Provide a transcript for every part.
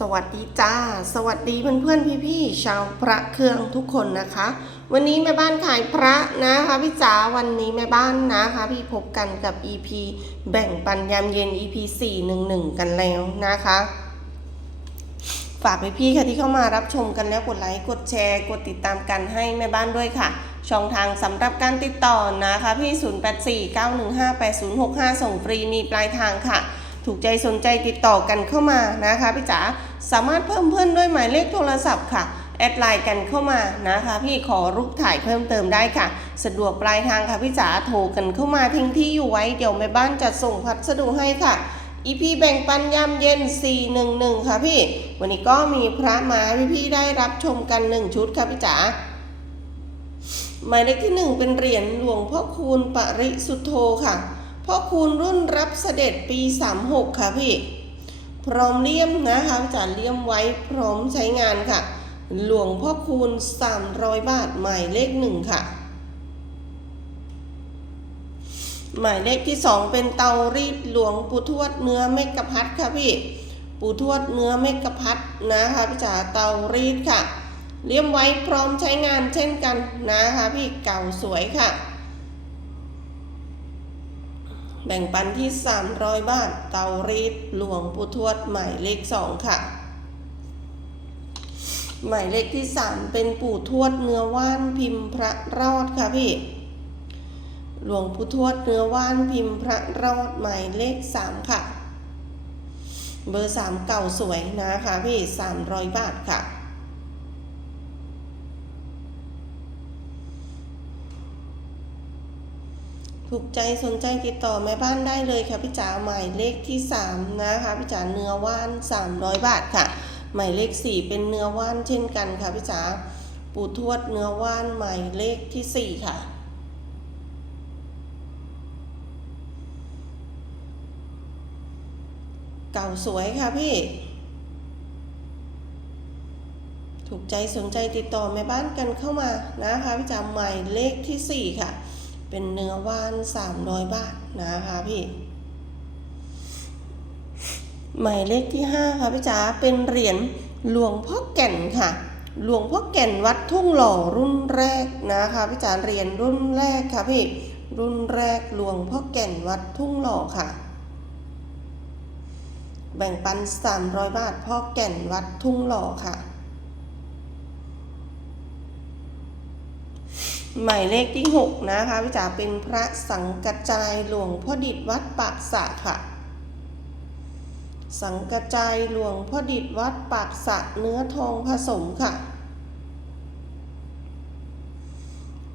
สวัสดีจ้า สวัสดีเพื่อนเพื่อนพี่พี่ๆชาวพระเครื่องทุกคนนะคะ วันนี้แม่บ้านขายพระนะคะพี่จ๋าวันนี้แม่บ้านนะคะ พี่พบกันกับ EP แบ่งปันยามเย็น EP 411 กันแล้วนะคะ ฝากพี่พี่ค่ะที่เข้ามารับชมกันแล้วกดไลค์กดแชร์ กดติดตามกันให้แม่บ้านด้วยค่ะ ช่องทางสำหรับการติดต่อนะคะพี่ 0849158065 ส่งฟรีมีปลายทางค่ะถูกใจสนใจติดต่อกันเข้ามานะคะพี่จ๋า สามารถเพิ่มเพื่อนด้วยหมายเลขโทรศัพท์ค่ะ แอดไลน์กันเข้ามานะคะ พี่ขอรูปถ่ายเพิ่มเติมได้ค่ะ สะดวกปลายทางค่ะพี่จ๋าโทรกันเข้ามาทิ้งที่อยู่ไว้ เดี๋ยวแม่บ้านจัดส่งพัสดุให้ค่ะอีพีแบ่งปันยามเย็น 411 ค่ะพี่ วันนี้ก็มีพระมาให้พี่ๆได้รับชมกัน 1 ชุดค่ะพี่จ๋าหมายเลขที่ 1 เป็นเหรียญหลวงพ่อคูณปริสุทโธค่ะพ่อคูณรุ่นรับเสด็จปี 36 ค่ะพี่ พร้อมเลี่ยมนะคะพี่จ๋าเลี่ยมไว้พร้อมใช้งานค่ะ หลวงพ่อคูณ 300 บาทหมายเลข1ค่ะ หมายเลขที่ 2 เป็นเตารีดหลวงปู่ทวดเนื้อเมกะพัดค่ะพี่ปู่ทวดเนื้อเมกะพัดนะคะพี่จ๋าเตารีดค่ะ เลี่ยมไว้พร้อมใช้งานเช่นกันนะคะพี่เก่าสวยค่ะ แบ่งปันที่ 300 บาท เตารีดหลวงปู่ทวดหมายเลข 2 ค่ะ หมายเลขที่ 3 เป็นปู่ทวดเนื้อว่านพิมพ์พระรอดค่ะพี่ หลวงปู่ทวดเนื้อว่านพิมพ์พระรอดหมายเลข 3 ค่ะ เบอร์ 3 เก่าสวยนะคะพี่ 300 บาทค่ะ ถูกใจสนใจติดต่อแม่บ้านได้เลยค่ะพี่จ๋าหมายเลขที่ 3 นะคะพี่จ๋าเนื้อว่าน 300 บาทค่ะ หมายเลข 4 เป็นเนื้อว่านเช่นกันค่ะพี่จ๋าปู่ทวดเนื้อว่านหมายเลขที่ 4 ค่ะเก่าสวยค่ะพี่ ถูกใจสนใจติดต่อแม่บ้านกันเข้ามานะคะพี่จ๋าหมายเลขที่ 4 ค่ะ เป็นเนื้อว่าน300บาทนะคะพี่ หมายเลขที่5ค่ะพี่จ๋าเป็นเหรียญหลวงพ่อแก่นค่ะ หลวงพ่อแก่นวัดทุ่งหล่อรุ่นแรกนะคะพี่จ๋าเหรียญรุ่นแรกค่ะพี่ รุ่นแรกหลวงพ่อแก่นวัดทุ่งหล่อค่ะ แบ่งปัน 300 บาทพ่อแก่นวัดทุ่งหล่อค่ะ หมายเลขที่ 6 นะคะพี่จ๋าเป็นพระสังกัจจายหลวงพ่อดิษฐ์วัดปากสะค่ะ สังกัจจายหลวงพ่อดิษฐ์วัดปากสะเนื้อทองผสมค่ะ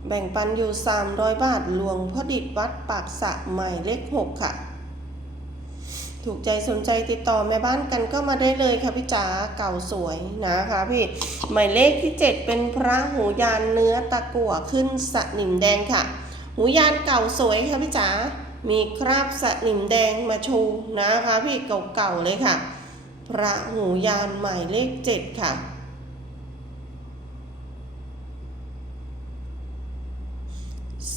แบ่งปันอยู่ 300 บาทหลวงพ่อดิษฐ์วัดปากสะหมายเลข 6 ค่ะ ถูกใจสนใจติดต่อแม่บ้านกันก็มาได้เลยค่ะพี่จ๋าเก่าสวยนะคะพี่หมายเลขที่ 7 เป็นพระหูยานเนื้อตะกั่วขึ้นสนิมแดงค่ะ หูยานเก่าสวยค่ะพี่จ๋ามีคราบสนิมแดงมาชูนะคะพี่เก่าๆเลยค่ะ พระหูยานหมายเลข 7 ค่ะ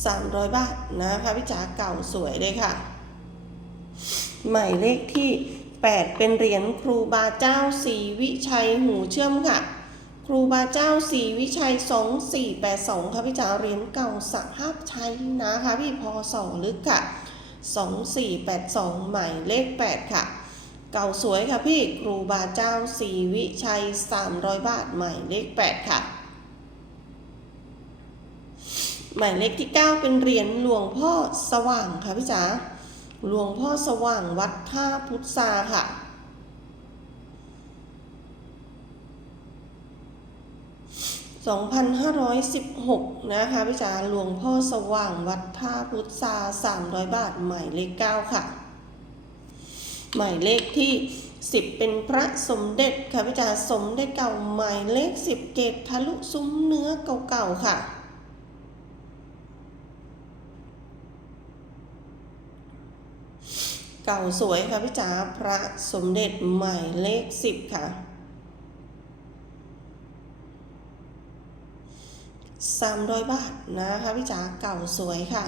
300 บาทนะคะพี่จ๋าเก่าสวยเลยค่ะ หมายเลขที่ 8 เป็นเหรียญครูบาเจ้าศรีวิชัยหูเชื่อมค่ะ ครูบาเจ้าศรีวิชัย 2482 ค่ะพี่จ๋าเหรียญเก่าสภาพใช้นะคะพี่พอสอลึกค่ะ 2482 หมายเลข 8 ค่ะ เก่าสวยค่ะพี่ครูบาเจ้าศรีวิชัย 300 บาทหมายเลข 8 ค่ะหมายเลขที่ 9 เป็นเหรียญหลวงพ่อสว่างค่ะพี่จ๋า หลวงพ่อสว่างวัดท่าพุทธาค่ะ 2516 นะคะพี่จ๋าหลวงพ่อสว่างวัดท่าพุทธา300 บาท หมายเลข 9 ค่ะ หมายเลขที่ 10 เป็นพระสมเด็จค่ะพี่จ๋าสมเด็จเก่าหมายเลข 10 เกตทะลุซุ้มเนื้อเก่าๆค่ะ เก่าสวยค่ะพี่จ๋าพระสมเด็จใหมายเลขสิบค่ะ สามร้อยบาทนะคะพี่จ๋าเก่าสวยค่ะ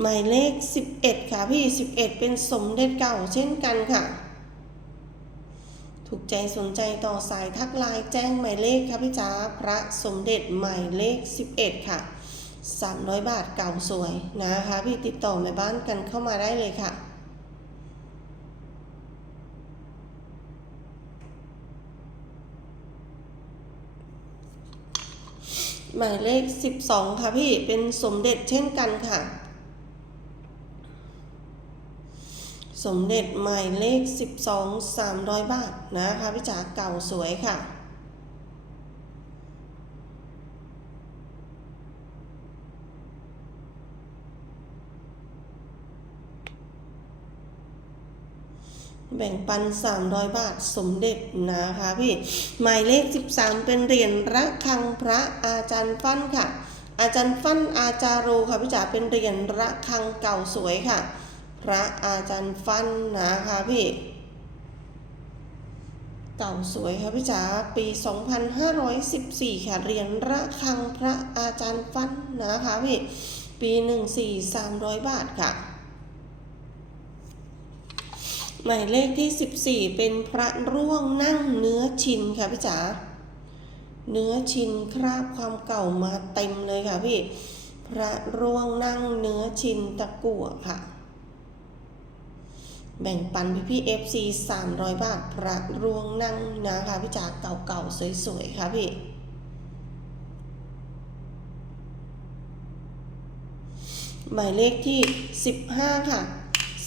หมายเลขสิบเอ็ดค่ะพี่สิบเอ็ดเป็นสมเด็จเก่าเช่นกันค่ะ ถูกใจสนใจต่อสายทักไลน์แจ้งหมายเลขค่ะพี่จ๋าพระสมเด็จหมายเลข11ค่ะ 300 บาทเก่าสวยนะคะพี่ติดต่อแม่บ้านกันเข้ามาได้เลยค่ะ หมายเลข 12 ค่ะพี่เป็นสมเด็จเช่นกันค่ะ สมเด็จหมายเลข 12 300 บาทนะคะพี่จ๋าเก่าสวยค่ะ แบ่งปัน 300 บาทสมเด็จนะคะพี่ หมายเลข 13 เป็นเหรียญระฆังพระอาจารย์ฟั่นค่ะ อาจารย์ฟั่นอาจารโรค่ะพี่จ๋าเป็นเหรียญระฆังเก่าสวยค่ะ พระอาจารย์ฟั่นนะคะพี่เก่าสวยค่ะพี่จ๋าปี 2514 ค่ะเหรียญระฆังพระอาจารย์ฟั่นนะคะพี่ปี 14 300 บาทค่ะ หมายเลขที่ 14 เป็นพระร่วงนั่งเนื้อชินค่ะพี่จ๋าเนื้อชินคราบความเก่ามาเต็มเลยค่ะพี่ พระร่วงนั่งเนื้อชินตะกั่วค่ะ แบ่งปันพี่พี่ FC 300บาท พระร่วงนั่งนะคะพี่จ๋าเก่าๆสวยๆค่ะพี่หมายเลขที่ 15 ค่ะ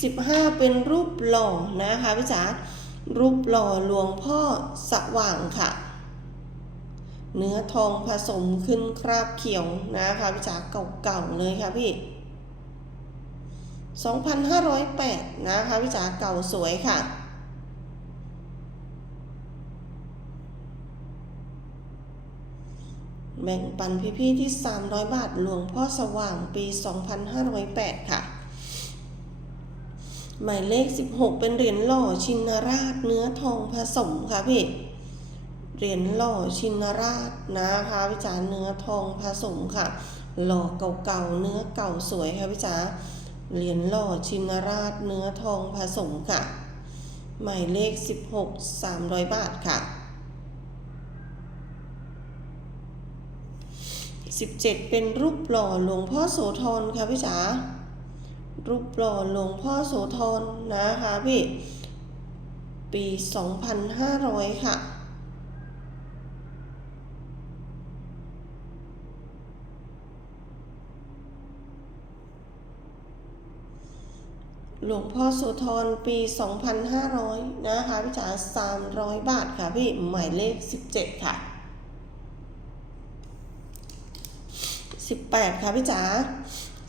15 เป็นรูปหล่อนะคะพี่จ๋ารูปหล่อหลวงพ่อสว่างค่ะ เนื้อทองผสมขึ้นคราบเขียวนะคะพี่จ๋าเก่าๆเลยค่ะพี่ 2,508 นะคะพี่จ๋าเก่าสวยค่ะแบ่งปันพี่ๆที่ 300 บาท หลวงพ่อสว่างปี 2508 ค่ะ หมายเลข 16 เป็นเหรียญหล่อชินราชเนื้อทองผสมค่ะพี่เหรียญหล่อชินราชนะคะพี่จ๋าเนื้อทองผสมค่ะ หล่อเก่าๆเนื้อเก่าสวยค่ะพี่จ๋าเหรียญหล่อชินราชเนื้อทองผสมค่ะ หมายเลข 16 300 บาทค่ะ 17 เป็นรูปหล่อหลวงพ่อโสธรค่ะพี่จ๋า รูปหล่อหลวงพ่อโสธรนะคะพี่ ปี 2,500 ค่ะหลวงพ่อโสธรปี 2,500 นะคะพี่จ๋า300 บาทค่ะพี่ หมายเลข 17 ค่ะ 18 ค่ะพี่จ๋า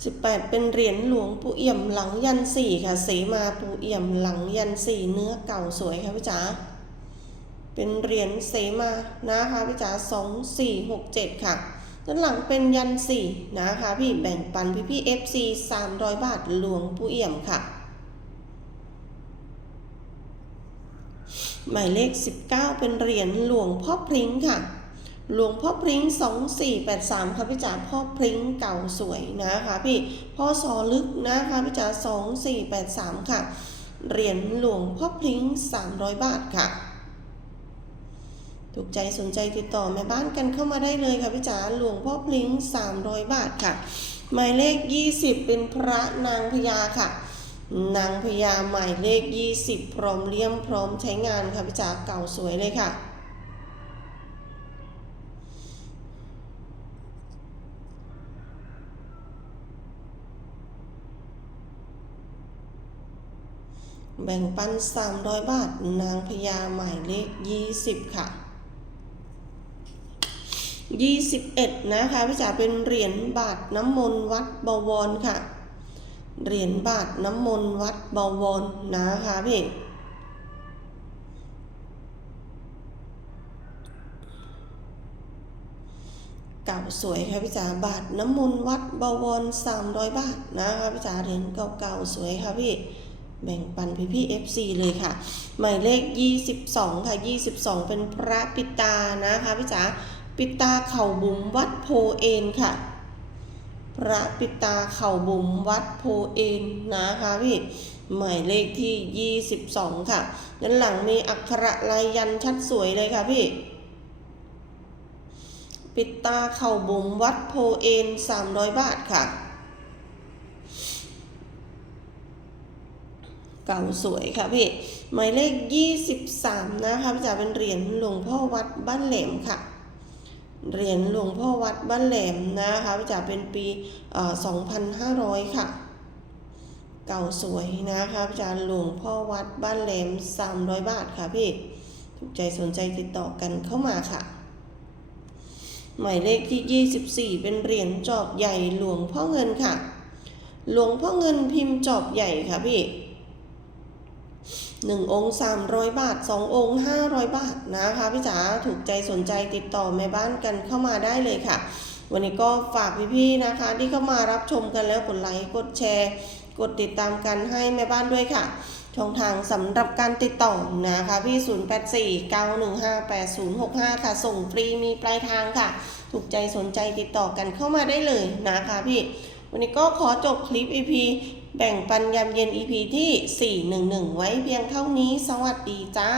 18 เป็นเหรียญหลวงปู่เอี่ยมหลังยันสี่ค่ะ เสมาปู่เอี่ยมหลังยันสี่เนื้อเก่าสวยค่ะพี่จ๋าเป็นเหรียญเสมานะคะพี่จ๋า2 4 6 7ค่ะด้านหลังเป็นยันสี่นะคะพี่แบ่งปันพี่พี่ FC 300บาทหลวงปู่เอี่ยมค่ะหมายเลข 19 เป็นเหรียญหลวงพ่อพริ้งค่ะ หลวงพ่อพริ้ง2483ค่ะพี่จ๋าพ่อพริ้งเก่าสวยนะคะพี่พ่อสอลึกนะคะพี่จ๋า2483 ค่ะ เหรียญหลวงพ่อพริ้ง 300 บาทค่ะ ถูกใจสนใจติดต่อแม่บ้านกันเข้ามาได้เลยค่ะพี่จ๋าหลวงพ่อพลิง300 บาทค่ะ หมายเลข 20 เป็นพระนางพญาค่ะ นางพญาหมายเลข 20 พร้อมเลี่ยมพร้อมใช้งานค่ะพี่จ๋าเก่าสวยเลยค่ะ แบ่งปัน 300 บาท นางพญาหมายเลข 20 ค่ะ 21 นะคะพี่จ๋าเป็นเหรียญบาทน้ำมนต์วัดบวรค่ะ เหรียญบาทน้ำมนต์วัดบวรนะคะพี่เก่าสวยค่ะพี่จ๋าบาทน้ำมนต์วัดบวร300 บาทนะคะพี่จ๋าเหรียญเก่าๆสวยค่ะพี่ แบ่งปันพี่พี่ FC เลยค่ะ หมายเลข 22 ค่ะ 22 เป็นพระปิตานะคะพี่จ๋าปิตาเข่าบุ๋มวัดโพเอนค่ะ พระปิตาเข่าบุ๋มวัดโพเอนนะคะพี่หมายเลขที่ 22 ค่ะด้านหลังมีอักขระลายยันชัดสวยเลยค่ะพี่ ปิดตาเข่าบุ๋มวัดโพเอน300 บาทค่ะ เก่าสวยค่ะพี่หมายเลข 23 นะคะจ๋าเป็นเหรียญหลวงพ่อวัดบ้านแหลมค่ะเหรียญหลวงพ่อวัดบ้านแหลมนะคะจ๋าเป็นปีเอ่อ2,500 ค่ะ เก่าสวยนะคะพี่จ๋าหลวงพ่อวัดบ้านแหลม 300 บาทค่ะพี่ถูกใจสนใจติดต่อกันเข้ามาค่ะ หมายเลขที่ 24 เป็นเหรียญจอบใหญ่หลวงพ่อเงินค่ะ หลวงพ่อเงินพิมพ์จอบใหญ่ค่ะพี่ หนึ่งองค์สามร้อยบาทสององค์ห้าร้อยบาทนะคะพี่จ๋าถูกใจสนใจติดต่อแม่บ้านกันเข้ามาได้เลยค่ะ วันนี้ก็ฝากพี่ๆนะคะ ที่เข้ามารับชมกันแล้วกดไลค์กดแชร์ กดติดตามกันให้แม่บ้านด้วยค่ะ ช่องทางสำหรับการติดต่อนะคะพี่ 0849158065 ค่ะ ส่งฟรีมีปลายทางค่ะ ถูกใจสนใจติดต่อกันเข้ามาได้เลยนะคะพี่วันนี้ก็ขอจบคลิป EP แบ่งปันยามเย็น EP ที่ 411 ไว้เพียงเท่านี้ สวัสดีจ้า